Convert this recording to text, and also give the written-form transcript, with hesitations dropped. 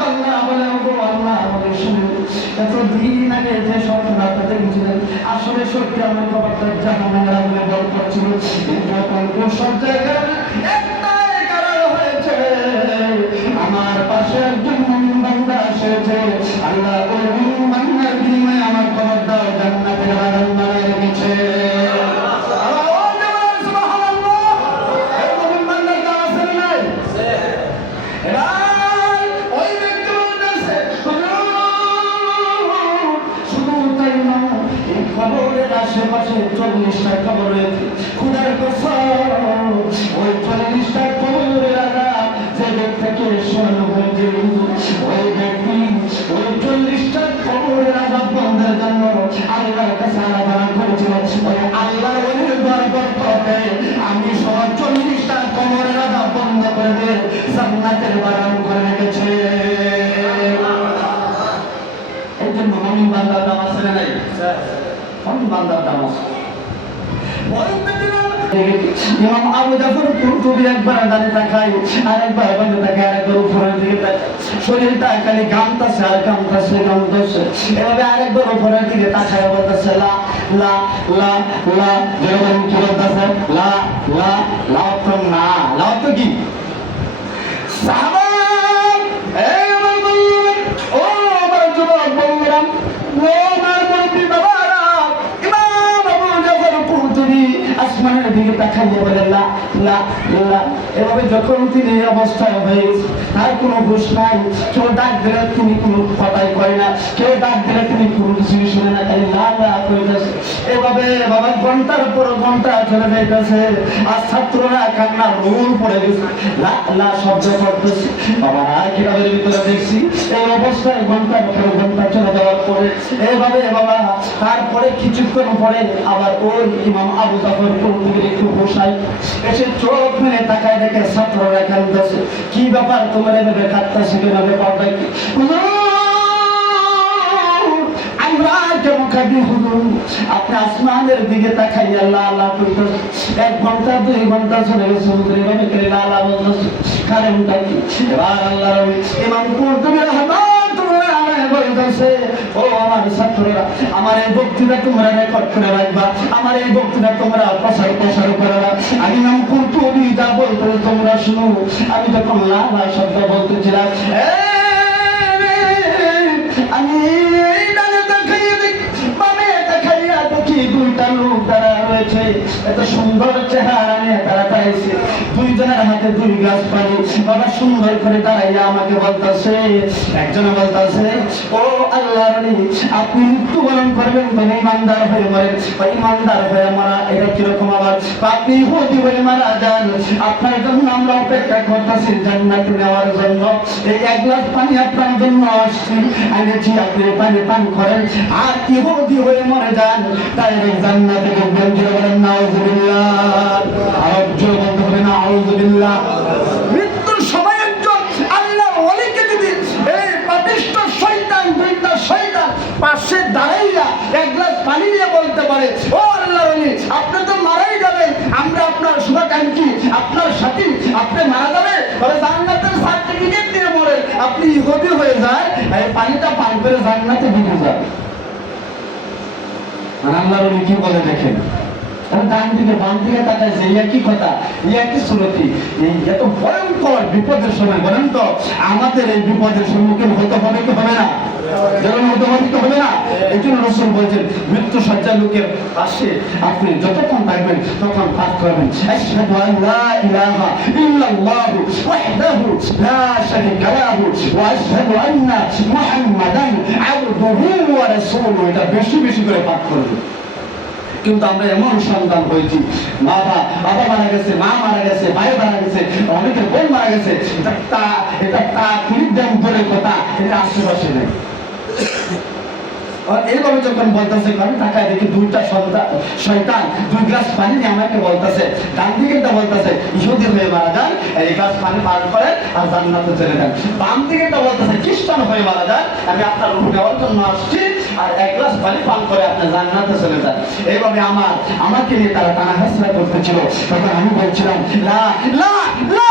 বান্দা বলে ওগো আল্লাহ আমাদের শুনুন এতদিন আগে যে স্বপ্নটা দেখেছিলেন আসলে সত্যি আমার কবরটা জাহান্নামের আগুনে বল করছিল কিন্তু এখন সব জায়গায় একটাই কারণ হয়েছে আমার পাশে একজন মুমিন বান্দা এসেছে আল্লাহ ওই মুমিন বান্দার বিনিময়ে আমার কবরটাও জান্নাতের বাগান বানিয়ে রেখেছে। খবরের আশেপাশে 40টা খবর রয়েছে খুদার কসম ওই 40টা খবরের আঘাত যে ব্যক্তিকে শোনানো হয়েছে ওই ব্যক্তি ওই 40টা খবরের আঘাত বন্ধের জন্য আল্লাহর কাছে আরাধনা করেছিল ওই আল্লাহর ওলির বরকতে আমি সহ 40টা খবরের আঘাত বন্ধ করে দিয়ে জান্নাতের বাগান করে রেখেছে। এই জন্য মুমিন বান্দার নাম আছে না নাই? বান্দার নাম আছে। ইমাম আবু জাফর কুরতুবী একবার ডানে তাকায় আরেকবার বামে তাকায় আরেকবার উপরের দিকে তাকায় শরীরটা খালি ঘামতাছে আর ঘামতাছে এভাবে আরেকবার উপরের দিকে তাকায় বলতেছে লা লা লা লা যেরকম কি বলতেছে লা লা লা তো না লা তো কি সাহাবা এই আমার বন্ধুরা ও আমার যুবক বন্ধুরা ও আমার বন্ধু বাবারা ইমাম আবু জাফর কুরতুবী আসমানের দিকে তাকাইয়ে বলে লা লা লা এভাবে যখন তিনি এই অবস্থায় হয়ে তার কোনো হুঁশ নাই কেউ ডাক দিলে তিনি কোনো কথাই করে না কেউ ডাক দিলে তিনি কোনো কিছুই শুনে না খালি লা লা কইতেছে এভাবে বাবা ঘন্টার পর ঘন্টা চলে যাইতেছে আর ছাত্ররা কান্নার রোল পড়ে গেছে লা লা শব্দ করতেছে বাবা কিতাবের ভিতরে দেখছি এই অবস্থায় ঘন্টার পর ঘন্টা চলে যাওয়ার পরে এভাবে বাবা তারপরে কিছুক্ষণ পরে আবার ওই ইমাম আবু জাফর কুরতুবী একটু বসাই এসে চোখ মেলে তাকায় দেখে ছাত্ররা কাঁদতেছে কি ব্যাপার তোমার এভাবে কাঁদতেছে কিভাবে ব্যাপারটা কি আমরা কেমন কাঁদি হুজুর আপনি আসমানের দিকে তাকাই আল্লাহ আল্লাহ করতেছে 1 ঘন্টা 2 ঘন্টা চলে গেছে হুজুর এভাবে করে লা লা বলতেছে কারণটা কি এবার আল্লাহ ইমাম কুরতুবী বলতেছে ও আমার ছাত্ররা আমার এই বক্তৃতা তোমরা রেকর্ড করে রাখবা আমার এই বক্তৃতা তোমরা প্রচার করবা আমি নাম কুরতুবী যা বলতে তোমরা শুনো আমি যখন লা লা শব্দ বলতেছিলাম আমি ডানে তাকাইয়া দেখি বামে তাকাইয়া দেখি 2টা লোক দাঁড়া রয়েছে এত সুন্দর চেহারা নিয়ে তারা দাঁড়িয়েছে 2 জনের হাতে 2 গ্লাস পানি বাবা সুন্দর করে দাঁড়াইয়া আমাকে বলতেছে একজনে বলতেছে ও আল্লাহর নবী আপনি মৃত্যুবরণ করবেন তুমি ইমানদার হয়ে মরেন বা ইমানদার হয়ে মারা এটা কিরকম আবার আপনি ইহুদি হয়ে মারা যান আপনার জন্য আমরা অপেক্ষা করতেছি জান্নাতে নেওয়ার জন্য এই 1 গ্লাস পানি আপনার জন্য আসছি এনেছি আপনি পানি পান করেন আর ইহুদি হয়ে মরে যান তাই জান্নাতে ঢুকবেন জোরে বলেন নাউযুবিল্লাহ আর জোরে বলতে হবে নাউযুবিল্লাহ। মৃত্যুর সময় একজন আল্লাহর ওলিকে যদি এই পাপিষ্ঠ শয়তান 2টা শয়তান পাশে দাঁড়াইয়া 1 গ্লাস পানি নিয়ে বলতে পারে ও আল্লাহর ওলি আপনি তো মারাই যাবেন আমরা আপনার শুভাকাঙ্ক্ষী আপনার সাথী আপনি মারা যাবে তবে জান্নাতের সার্টিফিকেট দিয়ে মরেন আপনি ইহুদি হয়ে যায় এই পানিটা পান করে জান্নাতে ঢুকে যাবে। আল্লাহর ওলি কি বলে দেখেন ডান দিকে বাম দিকে তাকাইছে একই কথা একই সুরতি এই এত ভয়ঙ্কর বিপদের সময় বলেন তো আমাদের এই বিপদের সম্মুখীন হতে হবে কি হবে না যেমন হতে হবে কি হবে না এই জন্য রাসূল বলছেন মৃত্যু শয্যার লোকের পাশে আপনি যতক্ষণ থাকবেন তখন পাঠ করবেন আশহাদু আল্লা ইলাহা ইল্লাল্লাহু ওয়াহদাহু লা শারীকা লাহু ওয়া আশহাদু আন্না মুহাম্মাদান আবদুহু ওয়া রাসূলুহু এটা বেশি বেশি করে পাঠ করবেন। কিন্তু আমরা এমন সন্তান হয়েছি বাবা মারা গেছে মা মারা গেছে ভাই মারা গেছে অনেকের বোন মারা গেছে এটা কিরকম করে কথা এটা আশেপাশে নেই এইভাবে যখন বলতেছে আমি টাকা দেখি 2টা শয়তান 2 গ্লাস পানি নিয়ে আমাকে বলতেছে ডান দিকে বলতেছে ইহুদি হয়ে মারা যান 1 গ্লাস পানি পান করেন আর জান্নাতে চলে যান বাম দিকে বলতেছে খ্রিস্টান হয়ে মারা যান আমি আপনার রূহ নেওয়ার জন্য আসছি আর 1 গ্লাস পানি পান করে আপনি জান্নাতে চলে যান। এইভাবে আমাকে নিয়ে তারা টানা হেসরা করতেছিল তখন আমি বলছিলাম লা লা লা